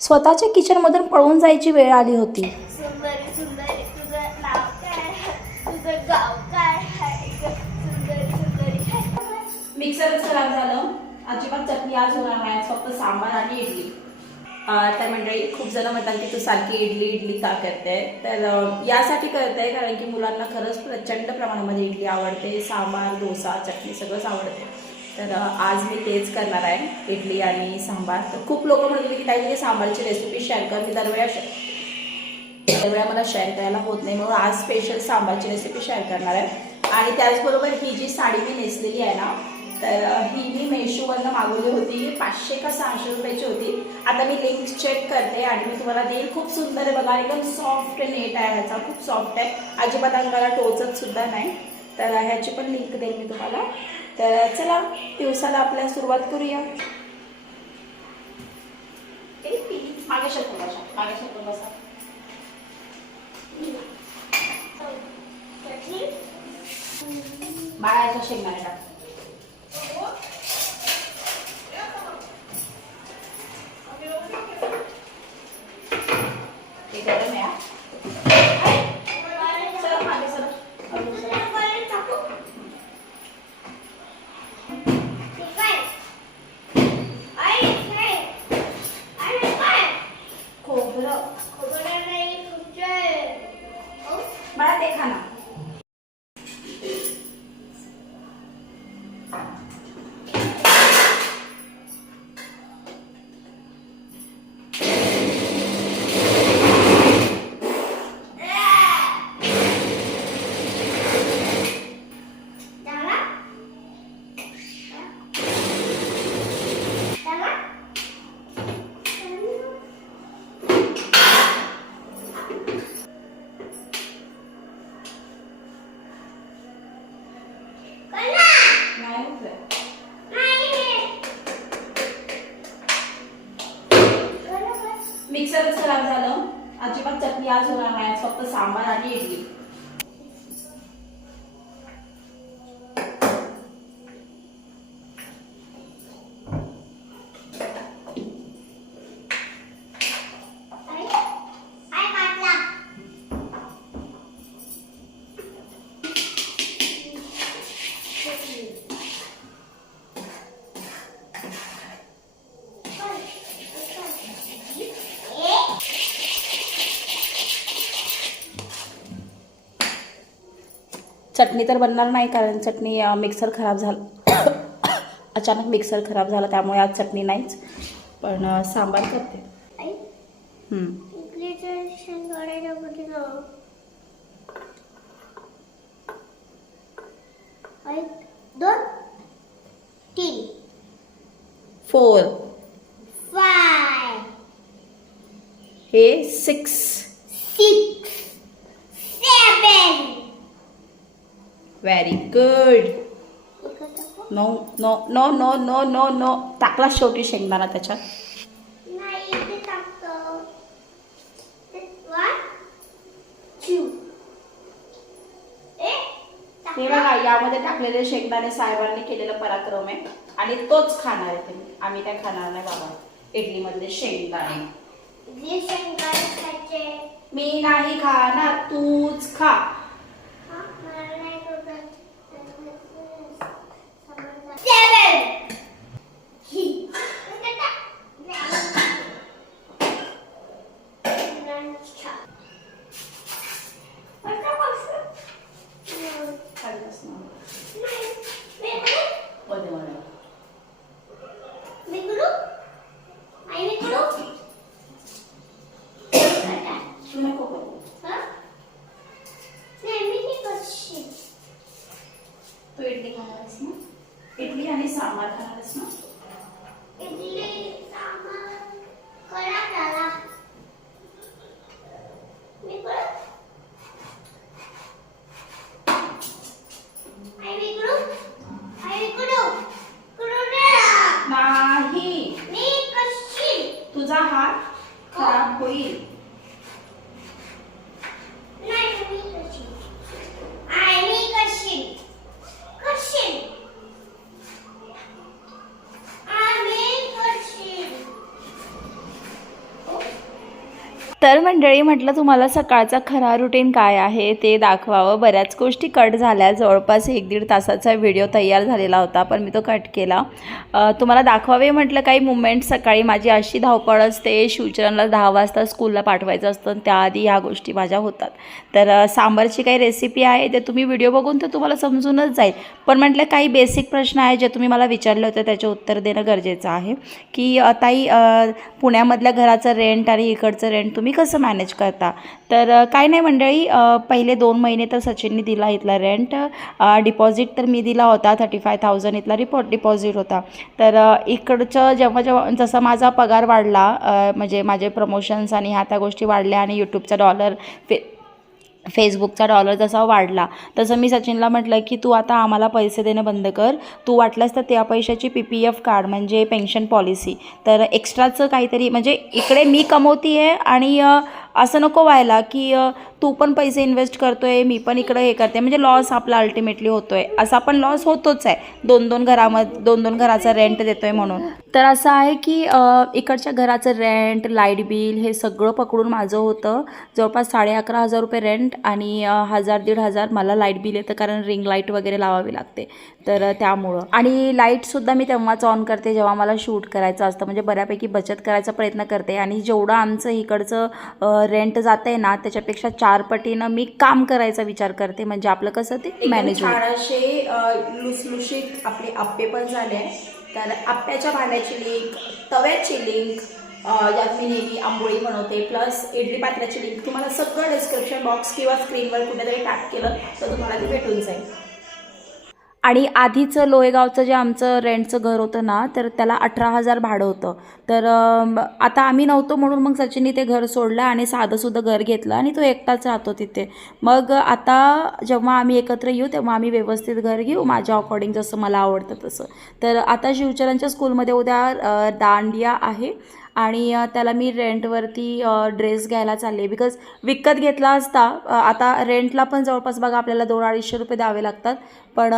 स्वतःच्या किचनमधून पळून जायची वेळ आली होती. सुंदरी सुंदरी तुझं नाव काय तुझं गाव काय हाय ग सुंदरी सुंदरी हाय मिक्सरच खराब झालं? अजिबात चटणी आज होणार नाही फक्त सांबार आणि इडली. अं, तर मंडळी खूप जण म्हणतात की तू सारखी इडली इडली का करते? तर यासाठी करते कारण की मुलांना खरंच प्रचंड प्रमाणामध्ये इडली आवडते सांबार डोसा चटणी सगळंच आवडते. तर आज मी तेच करणार आहे इडली आणि सांबार. तर खूप लोक म्हणत होते की ताई तुझी सांबारची रेसिपी शेअर कर मी दरवेळा दरवेळा मला शेअर करायला होत नाही म्हणून आज स्पेशल सांबारची रेसिपी शेअर करणार आहे. आणि त्याचबरोबर ही जी साडी मी नेसलेली आहे ना तर ही मी मेशोवरनं मागवली होती पाचशे का सहाशे रुपयाची होती. आता मी लिंक चेक करते आणि मी तुम्हाला देईल खूप सुंदर आहे बघा एकदम सॉफ्ट नेट आहे ह्याचा खूप सॉफ्ट आहे. अजिबात अंगाला टोचत सुद्धा नाही. तर ह्याची पण लिंक देईल मी तुम्हाला. तर चला दिवसाला आपल्या सुरुवात करूया. ए, मागे शकतो बसा मागे शकतो बसा बाळाच्या शेंगदाणे टाक चटणी तर बनणार नाही कारण चटणी मिक्सर खराब झालं अचानक मिक्सर खराब झाला त्यामुळे आज चटणी नाहीच. पण सांबार करते. हम्म. दोन तीन. फोर फाय हे six six seven very good no no no no no no no टाकला शेवटी शेंगदाणा त्याच्यात. हे बघा यामध्ये टाकलेले शेंगदाणे साहेबांनी केलेला पराक्रम आहे. आणि तोच खाणार आहे तुम्ही. आम्ही काय खाणार नाही बाबा. इडलीमधले शेंगदाणे. जे शंकर खायचे. मी नाही खाणार तूच खा हा, मला नाही कळत. Seven. ही. अच्छा. आता कसं? नाही. मी करू? मी करू? आई, मी करू? तू नको करू हा? नाही, मी नाही करशील. तू इडली खाणार आहेस ना इडली आणि सांबार खाणार आहेस ना इडली सांबार करा त्याला मी करू आई मी करू आई मी करू करू दे नाही मी कशी तुझा हात खराब होईल नाही मी कशी आई मी कशी कशी आम्ही कशी तर मंडळी म्हटलं तुम्हाला सकाळचा खरा रुटीन काय आहे ते दाखवावं. बऱ्याच गोष्टी कट झाल्या. जवळपास एक दीड तासाचा व्हिडिओ तयार झालेला होता पण मी तो कट केला. तुम्हाला दाखवावे म्हटलं काही मुवमेंट सकाळी माझी अशी धावपळ असते शिवचरणला दहा वाजता स्कूलला पाठवायचं असतं आणि त्याआधी ह्या गोष्टी माझ्या होतात. तर सांबारची काही रेसिपी आहे ते तुम्ही व्हिडिओ बघून तर तुम्हाला समजूनच जाईल. पण म्हटलं काही बेसिक प्रश्न आहे जे तुम्ही मला विचारले होते त्याचे उत्तर देणं गरजेचं आहे. की ताई पुण्यामधल्या घराचं रेंट आणि इकडचं रेंट तुम्ही कसं मॅनेज करता? तर काय नाही मंडळी पहिले दोन महिने तर सचिननी दिला इथला रेंट डिपॉझिट तर मी दिला होता थर्टी फाय थाउजंड इथला रिपोर्ट डिपॉझिट होता. तर इकडचं जेव्हा जेव्हा जसा माझा पगार वाढला म्हणजे माझे प्रमोशन्स आणि ह्या त्या गोष्टी वाढल्या आणि यूट्यूबचा डॉलर फे फेसबुकचा डॉलर जसा वाढला तसं मी सचिनला म्हटलं की तू आता आम्हाला पैसे देणं बंद कर. तू वाटलंस तर त्या पैशाची पी पी एफ कार्ड म्हणजे पेन्शन पॉलिसी तर एक्स्ट्राचं काहीतरी म्हणजे इकडे मी कमवती आहे आणि असं नको व्हायला की तू पण पैसे इन्व्हेस्ट करतो आहे मी पण इकडं हे करते. म्हणजे लॉस आपला अल्टिमेटली होतो आहे असा पण लॉस होतोच आहे. दोन दोन घरामध्ये दोन दोन घराचा रेंट देतोय म्हणून. तर असं आहे की इकडच्या घराचं रेंट लाइट बिल हे सगळं पकडून माझं होतं. जवळपास साडे अकरा हजार रुपये रेंट आणि हजार दीड हजार मला लाइट बिल येतं कारण रिंग लाइट वगैरे लावावी लागते. तर त्यामुळं. आणि लाईटसुद्धा मी तेव्हाच ऑन करते जेव्हा मला शूट करायचं असतं. म्हणजे बऱ्यापैकी बचत करायचा प्रयत्न करते. आणि जेवढं आमचं इकडचं रेंट जातं आहे ना त्याच्यापेक्षा चार पटीनं मी काम करायचा विचार करते म्हणजे आपलं कसं ते मॅनेज छान असे लुसलुशीत आपले आप्पे पण झाले तर आप्प्याच्या भांड्याची लिंक तव्याची लिंक यात मी नेहमी आंबोळी बनवते. प्लस इडली पात्राची लिंक तुम्हाला सगळं डिस्क्रिप्शन बॉक्स किंवा स्क्रीनवर कुठेतरी टॅप केलं तर तुम्हाला ती भेटून जाईल. आणि आधीचं लोहेगावचं जे आमचं रेंटचं घर होतं ना तर त्याला अठरा हजार भाडं होतं. तर आता आम्ही नव्हतो म्हणून मग सचिननी ते घर सोडलं आणि साधंसुद्धा घर घेतलं आणि तो एकटाच राहतो तिथे. मग आता जेव्हा आम्ही एकत्र येऊ तेव्हा आम्ही व्यवस्थित घर घेऊ माझ्या अकॉर्डिंग जसं मला आवडतं तसं. तर आता शिवचरांच्या स्कूलमध्ये उद्या दांडिया आहे. आणि त्याला मी रेंटवरती ड्रेस घ्यायला चालले बिकॉज विकत घेतला असता आता रेंटला पण जवळपास बघा आपल्याला दोन अडीचशे रुपये द्यावे लागतात. पण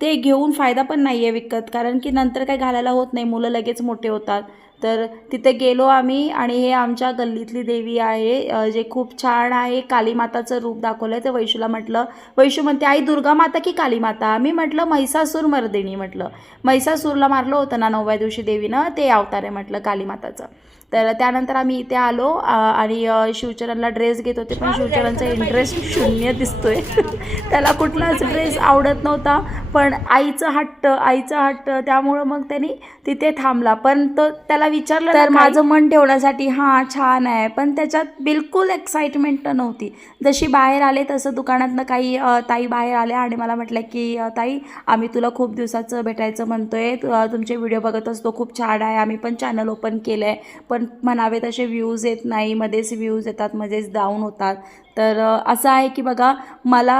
ते घेऊन फायदा पण नाही आहे विकत. कारण की नंतर काही घालायला होत नाही. मुलं लगेच मोठे होतात. तर तिथे गेलो आम्ही आणि हे आमच्या गल्लीतली देवी आहे जे खूप छान आहे कालीमाताचं रूप दाखवलं आहे तर वैशूला म्हटलं वैशू म्हणते आई दुर्गा माता की काली माता? मी म्हटलं महिसासूर मर्दिनी म्हटलं. महिसासूरला मारलं होतं ना नवव्या दिवशी देवीनं ते अवतार आहे म्हटलं कालीमाताचं तर त्यानंतर आम्ही इथे आलो आणि शिवचरणला ड्रेस घेत होते पण शिवचरणचा इंटरेस्ट शून्य दिसतोय. त्याला कुठलाच ड्रेस आवडत नव्हता पण आईचं हट्ट आईचं हट्ट त्यामुळं मग त्यांनी तिथे थांबला. पण तो त्याला विचारलं तर माझं मन ठेवण्यासाठी हां छान आहे पण त्याच्यात बिलकुल एक्साइटमेंट नव्हती. जशी बाहेर आले तसं दुकानातनं काही ताई बाहेर आल्या आणि मला म्हटलं की ताई आम्ही तुला खूप दिवसाचं भेटायचं म्हणतोय तुमचे व्हिडिओ बघत असतो खूप छान आहे आम्ही पण चॅनल ओपन केलं आहे पण म्हणावे तसे व्ह्यूज येत नाही मध्येच व्ह्यूज येतात मध्येच डाऊन होतात. तर असं आहे की बघा मला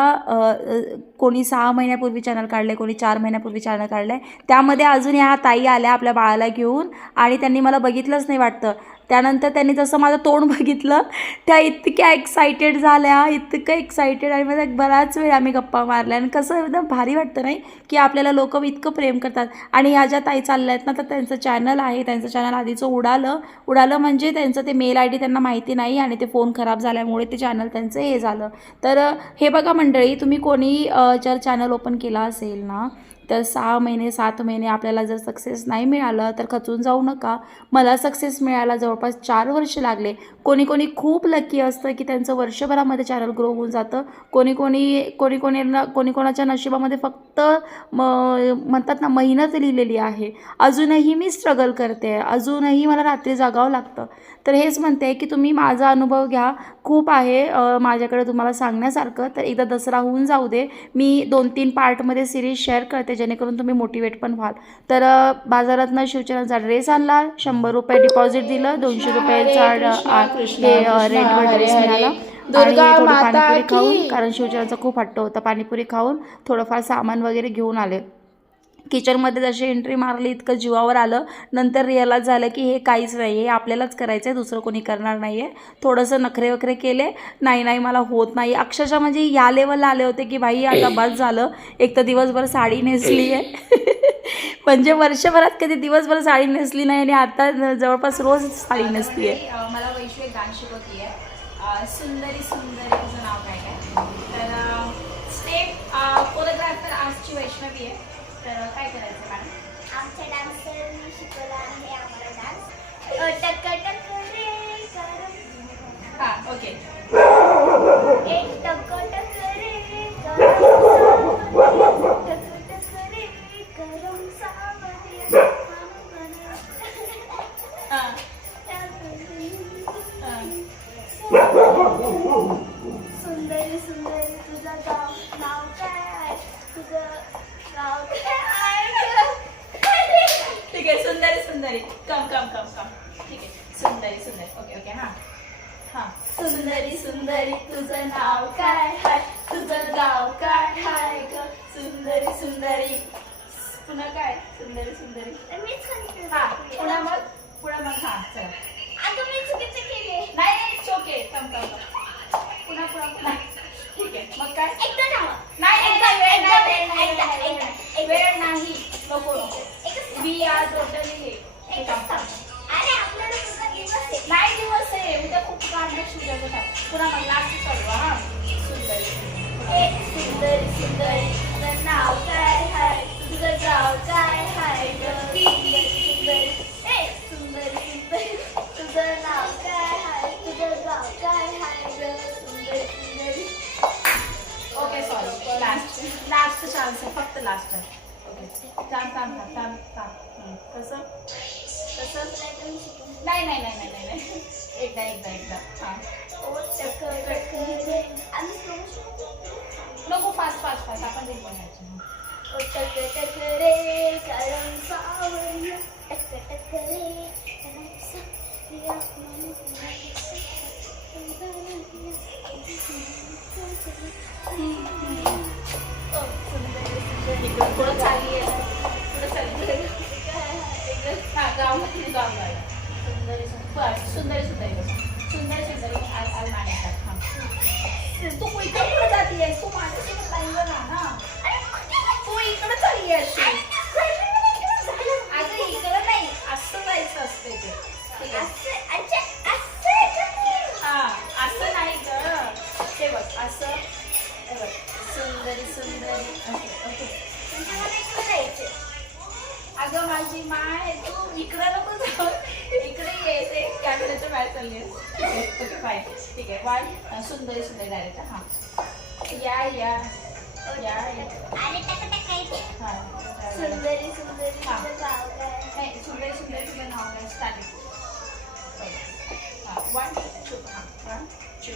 कोणी सहा महिन्यापूर्वी चॅनल काढलं आहे कोणी चार महिन्यापूर्वी चॅनल काढलं आहे त्यामध्ये अजून ह्या ताई आल्या आपल्या बाळाला घेऊन आणि त्यांनी मला बघितलंच नाही वाटतं. त्यानंतर त्यांनी जसं माझं तोंड बघितलं त्या इतक्या एक्सायटेड झाल्या इतकं एक्सायटेड आणि मग बराच वेळ आम्ही गप्पा मारल्या. आणि कसं एकदम भारी वाटतं नाही की आपल्याला लोक इतकं प्रेम करतात. आणि ह्या ज्या ताई चालल्या आहेत ना तर त्यांचं चॅनल आहे. त्यांचं चॅनल आधीचं उडालं. उडालं म्हणजे त्यांचं ते मेल आय डी त्यांना माहिती नाही आणि ते फोन खराब झाल्यामुळे ते चॅनल त्यांचं हे झालं. तर हे बघा मंडळी तुम्ही कोणी जर चॅनल ओपन केला असेल ना तर सहा महिने सात महिने आपल्याला जर सक्सेस नाही मिळालं तर खचून जाऊ नका. मला सक्सेस मिळायला जवळपास चार वर्ष लागले. कोणी कोणी खूप लकी असतं की त्यांचं वर्षभरामध्ये चॅनल ग्रो होऊन जातं. कोणी कोणी कोणी कोणी कोणी कोणाच्या नशिबामध्ये फक्त म म्हणतात ना मेहनत लिहिलेली आहे. अजूनही मी स्ट्रगल करते. अजूनही मला रात्री जागावं लागतं. तर हेच म्हणते की तुम्ही माझा अनुभव घ्या. खूप आहे माझ्याकडे तुम्हाला सांगण्यासारखं. तर एकदा दसरा होऊन जाऊ दे. मी दोन तीन पार्टमध्ये सिरीज शेअर करते जेणेकरून तुम्ही मोटिवेट पण व्हाल. तर बाजारातनं शिवचरणचा ड्रेस आणला शंभर रुपये डिपॉझिट दिलं दोनशे रुपयाचा रेंटवर ड्रेस मिळाला. पाणीपुरी खाऊन कारण शिवचरणचा खूप हट्ट होता पाणीपुरी खाऊन थोडंफार सामान वगैरे घेऊन आले. किचनमध्ये जशी एंट्री मारली इतकं जीवावर आलं. नंतर रिअलाइज झालं की हे काहीच नाही आहे आपल्यालाच करायचं आहे दुसरं कोणी करणार नाही आहे थोडंसं नखरे वखरे केले. नाही नाही मला होत नाही. अक्षरशः म्हणजे या लेवलला आले होते की भाई आता बस झालं. एक तर दिवसभर साडी नेसली आहे म्हणजे वर्षभरात कधी दिवसभर साडी नेसली नाही आणि आता जवळपास रोज साडी नेसली आहे मला वैश्विक गाणं शिकवते सुंदरी सुंदरी. सुंदरी सुंदरी तुझं नाव काय हाय? तुझं गाव काय हाय ग? सुंदरी सुंदरी. पुन्हा काय? सुंदरी सुंदरी. हां पुन्हा मग? पुन्हा मग हां चला. नाही ओके पुन्हा पुन्हा पुन्हा. ठीक आहे. मग काय? नाही वेळ नाही, नको वी आर टोटली हे. नाही दिवस आहे. उद्या खूप काम आहे शुद्धाचं काम पुन्हा मग लास्ट चालू हा. सुंदर. सुंदरी सुंदरी. तुझं नाव काय हाय? तुझं गाव काय हाय? सुंदरी सुंदरी. ए सुंदरी सुंदरी. तुझं नाव काय हाय? तुझं गाव काय हाय? सुंदरी सुंदरी. Okay sorry last last chance आहे. फक्त लास्ट आहे. ओके थांब थांब थांब थांब थांब. कसं? कसं? नाही नाही नाही नाही नाही नाही. एकदा एकदा एकदा. हां. ओ नको फास्ट फास्ट फास्ट आपण ते बनायचं ओ सुंदर चालली आहे थोडं चालली आहे गाव गाव गाव सुंदरी सुंदरी सुंदरी कॅमेऱ्याच्या बाहेर चालली आहेस. ठीक आहे ओके बाय ठीक आहे वन सुंदरी सुंदरी डायरेक्ट हां या या या या हां सुंदरी सुंदरी तुझं गाव काय नाही सुंदरी सुंदरी तुझं नाव काय स्टार्टिंग हां वन टू हां वन टू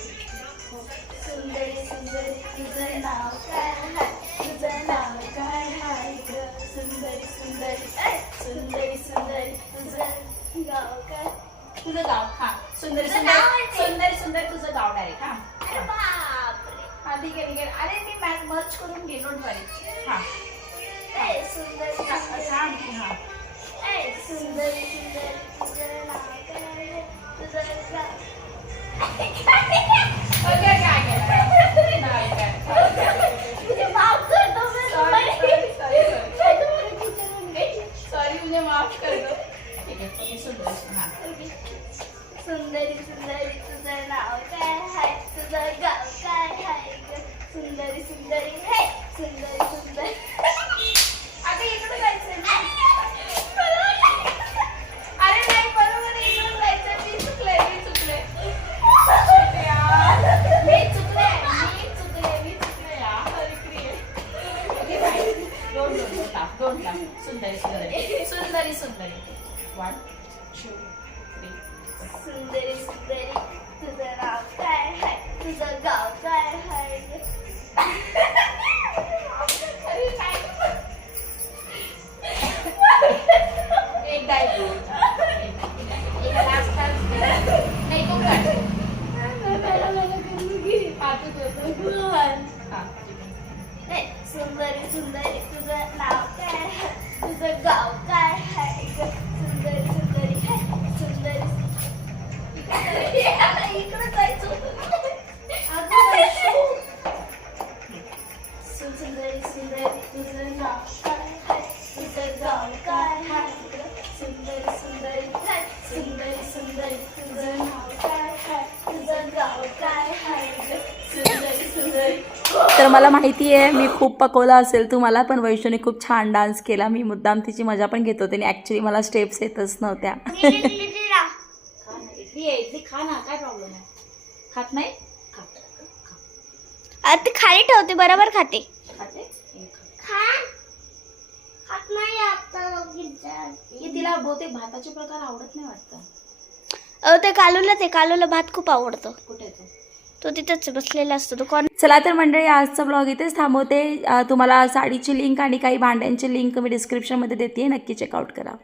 सुंदरी सुंदरी तुझं नाव काय हाय तुझं नाव काय हाय ग सुंदरी सुंदरी ऐ, सुंदरी सुंदरी तुझं गाव काय तुझं गाव हाँ. सुंदरी तुझं सुंदरी आहे ते. सुंदरी सुंदरी तुझं गाव डायरेक्ट हाँ. अरे बापरे. हाँ ठीक आहे ठीक आहे. अरे मी मॅच मर्च करून गेलो डोंट हाँ. ऐ, सुंदरी सुंदरी. सांग की हाँ. ऐ, सुंदरी सुंदरी तुझं नाव काय तुझं गाव ओके काय काय नाही काय? तुझे माफ़ करतो मी सॉरी तुम्हाला विचारून मुझे माफ़ कर दो. ठीक आहे ओके सुंदर हाँ. सुंदरी सुंदरी तुझं नाव काय हाय तुझं गाव काय हाय सुंदरी सुंदरी हे सुंदरी सुंदरी सुंदरी तुझं नाव काय हाय तुझं गाव काय हाय ग अरे काय एकदा ऐकू एकदा लास्ट नाही तू काढ हा तू तू हा ठीक आहे ए, सुंदरी सुंदरी तुझं आहे. मी खूप पकवला असेल तुम्हाला पण वैष्णूने खूप छान डान्स केला. मी मुद्दाम तिची मजा पण घेत होते आणि ॲक्च्युली मला स्टेप्स येतच नव्हत्या. इडली आहे इडली खा ना काय प्रॉब्लेम आहे खात नाही आता खाली ठेवते बरोबर खाते. खाते खा खात नाही आता तिला बहुतेक भाताचे प्रकार आवडत नाही वाटतं. अहो ते कालूला ते कालूला भात खूप आवडतो. कुठे तो तिथंच बसलेला असतो तो कोण चला तर मंडळी आजचा ब्लॉग इथेच थांबवते. तुम्हाला साडीची लिंक आणि काही भांड्यांची लिंक मी डिस्क्रिप्शनमध्ये देते नक्की चेकआउट करा.